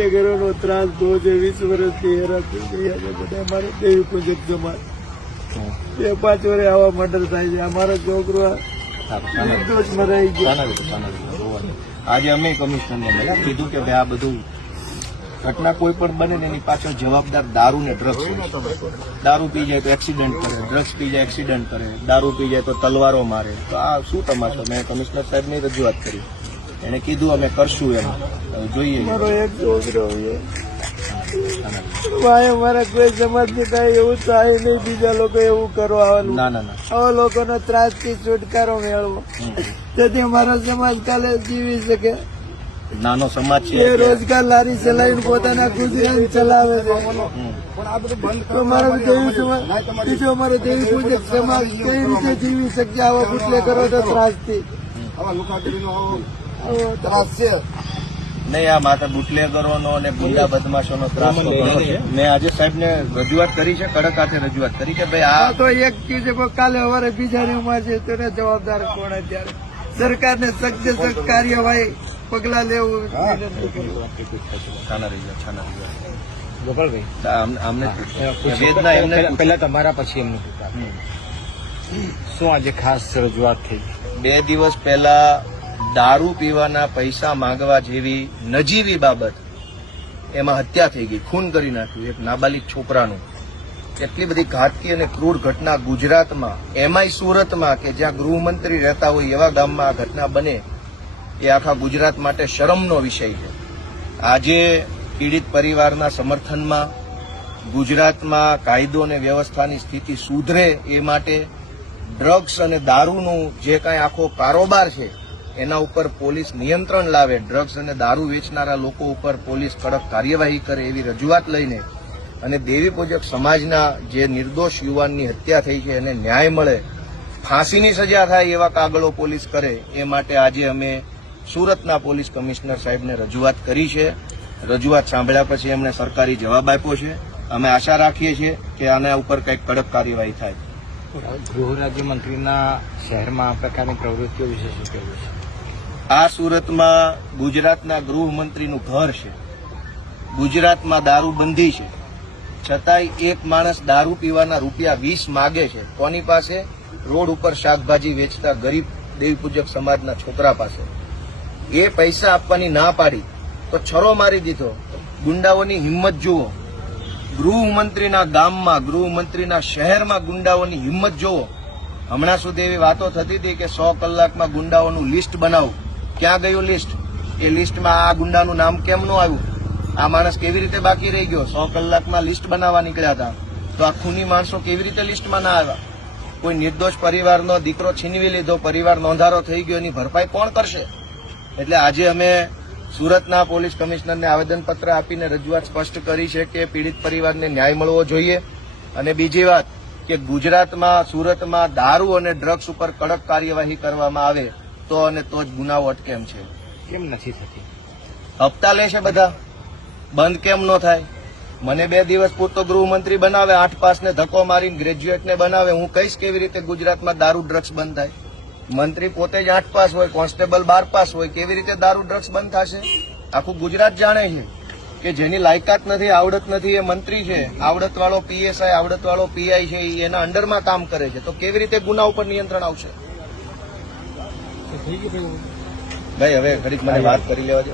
બુટલેગરોનો ત્રાસ બહુ છે. 20 વર્ષથી હેરાન થઈ ગયા છે બધા. અમારે દેવી પ્રોજેક્ટ સમાજ 2-5 વર્ષે આવા મર્ડર થાય છે. અમારો છોકરો નિર્દોષ મરાઈ ગયો. આજે અમે કમિશનરને મળ્યા, કીધું કે ભાઈ આ બધું ઘટના કોઈ પણ બને ને એની પાછળ જવાબદાર દારૂ ને ડ્રગ્સ હોય. દારૂ પી જાય તો એક્સિડન્ટ કરે, ડ્રગ્સ પી જાય એક્સિડન્ટ કરે, દારૂ પી જાય તો તલવારો મારે. તો આ શું તમાશો? મેં કમિશનર સાહેબની રજૂઆત કરી, એને કીધું અમે કરશું એમ. જોઈએ મારો એક છોકરો છે. મારા કોઈ સમાજને કઈ એવું થાય નહીં, બીજા લોકો એવું કરવા આવવાનું. ના ના ના, આવા લોકોનો ત્રાસથી છુટકારો મેળવો, તેથી અમારો સમાજ કાલે જીવી શકે. નાનો સમાજ છે, એ રોજગાર લારી ચલાવીને પોતાના ગુજરાન ચલાવે છે. અમારો દેવી સમાજ, બીજો અમારો દેવી પૂજક સમાજ કઈ રીતે જીવી શકશે આવા બુટલે કરો તો ત્રાસથી? ત્રાસ છે નહીં. આ માત્ર બુટલેગરોનો અને ગુંડા બદમાશોનો ત્રાસ તો ઘણો છે. મેં આજે સાહેબને રજૂઆત કરી છે, કડક હાથે રજૂઆત કરી કે ભાઈ આ તો એક ચીજ કાલે અમારે બીજાની ઉંમર છે, તેને જવાબદાર કોણ? અત્યારે સરકારને સખ્ત સખ્ત કાર્યવાહી પગલા લેવું. ગોપાલભાઈ, પહેલા તમારા પછી એમનું શું આજે ખાસ રજૂઆત થઈ? 2 દિવસ પહેલા દારૂ પીવાના પૈસા માંગવા જેવી નજીવી બાબત, એમાં હત્યા થઈ ગઈ, ખૂન કરી નાખ્યું એક નાબાલિગ છોકરાનું. એટલી બધી ઘાતકી અને ક્રૂર ઘટના ગુજરાતમાં, એમાંય સુરતમાં કે જ્યાં ગૃહમંત્રી રહેતા હોય એવા ગામમાં આ ઘટના બને, એ આખા ગુજરાત માટે શરમનો વિષય છે. આજે પીડિત પરિવારના સમર્થનમાં ગુજરાતમાં કાયદો અને વ્યવસ્થાની સ્થિતિ સુધરે એ માટે ડ્રગ્સ અને દારૂનું જે કાંઈ આખો કારોબાર છે એના ઉપર પોલીસ નિયંત્રણ લાવે, ડ્રગ્સ અને દારૂ વેચનારા લોકો ઉપર પોલીસ કડક કાર્યવાહી કરે એવી રજૂઆત લઈને અને દેવી પૂજક સમાજના જે નિર્દોષ યુવાનની હત્યા થઈ છે એને ન્યાય મળે, ફાંસીની સજા થાય એવા કાગળો પોલીસ કરે, એ માટે આજે અમે સુરતના પોલીસ કમિશનર સાહેબને રજૂઆત કરી છે. રજૂઆત સાંભળ્યા પછી એમણે સરકારી જવાબ આપ્યો છે. અમે આશા રાખીએ છીએ કે આના ઉપર કંઈક કડક કાર્યવાહી થાય. ગૃહ રાજ્યમંત્રીના શહેરમાં આ પ્રકારની પ્રવૃત્તિઓ વિશે શું કહેવું છે? આ સુરતમાં ગુજરાતના ગૃહમંત્રીનું ઘર છે. ગુજરાતમાં દારૂબંધી છે, છતાંય એક માણસ દારૂ પીવાના રૂપિયા 20 માગે છે. કોની પાસે? રોડ ઉપર શાકભાજી વેચતા ગરીબ દેવી પૂજક સમાજના છોકરા પાસે. એ પૈસા આપવાની ના પાડી તો છરો મારી દીધો. ગુંડાઓની હિંમત જુઓ. ગૃહમંત્રીના ગામમાં, ગૃહમંત્રીના શહેરમાં ગુંડાઓની હિંમત જુઓ. હમણાં સુધી એવી વાતો થતી હતી કે 100 કલાકમાં ગુંડાઓનું લિસ્ટ બનાવું. ક્યાં ગયું લિસ્ટ? એ લિસ્ટમાં આ ગુંડાનું નામ કેમ ન આવ્યું? આ માણસ કેવી રીતે બાકી રહી ગયો? 100 કલાકમાં લિસ્ટ બનાવવા નીકળ્યા હતા, તો આ ખૂની માણસો કેવી રીતે લિસ્ટમાં ના આવ્યા? કોઈ નિર્દોષ પરિવારનો દીકરો છીનવી લીધો, પરિવાર નોંધારો થઈ ગયો, એની ભરપાઈ કોણ કરશે? એટલે આજે અમે સુરતના પોલીસ કમિશનરને આવેદનપત્ર આપીને રજૂઆત સ્પષ્ટ કરી છે કે પીડિત પરિવારને ન્યાય મળવો જોઈએ. અને બીજી વાત કે ગુજરાતમાં, સુરતમાં દારૂ અને ડ્રગ્સ ઉપર કડક કાર્યવાહી કરવામાં આવે તો અને તો જ ગુનાઓ અટકે એમ છે. કેમ નથી થતી? હપ્તા લે છે બધા, બંધ કેમ ન થાય? મને 2 દિવસ પૂરતો ગૃહમંત્રી બનાવે, 8 પાસને ધક્કો મારીને ગ્રેજ્યુએટને બનાવે, હું કહીશ કેવી રીતે ગુજરાતમાં દારૂ ડ્રગ્સ બંધ થાય? મંત્રી પોતે જ 8 પાસ હોય, કોન્સ્ટેબલ 12 પાસ હોય, કેવી રીતે દારૂ ડ્રગ્સ બંધ થશે? આખું ગુજરાત જાણે છે કે જેની લાયકાત નથી, આવડત નથી, એ મંત્રી છે. આવડતવાળો પીએસઆઈ, આવડતવાળો પીઆઈ છે, એ એના અંડરમાં કામ કરે છે. તો કેવી રીતે ગુના ઉપર નિયંત્રણ આવશે? ભાઈ હવે ઘડીક મને વાત કરી લેવા દો.